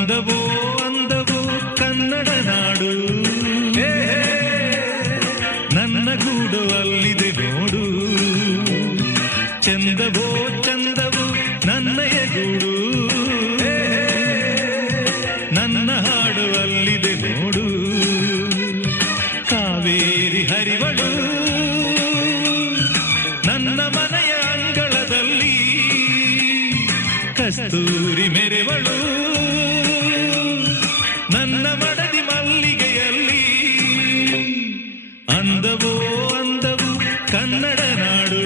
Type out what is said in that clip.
ಅಂದವೋ ಅಂದವೋ ಕನ್ನಡ ನಾಡು, ನನ್ನ ಗೂಡು ಅಲ್ಲಿದೆ ನೋಡು. ಚಂದವೋ ಚಂದವೋ ನನ್ನಯ ಗೂಡು, ನನ್ನ ಹಾಡು ಅಲ್ಲಿದೆ ನೋಡು. ಕಾವೇರಿ ಹರಿವಳು ನನ್ನ ಮನೆಯ ಅಂಗಳದಲ್ಲಿ, ಕಸ್ತೂರಿ ಮೆರೆವಳು ನನ್ನ ಮಡದಿ ಮಲ್ಲಿಗೆಯಲ್ಲಿ. ಅಂದವೋ ಅಂದವು ಕನ್ನಡ ನಾಡು.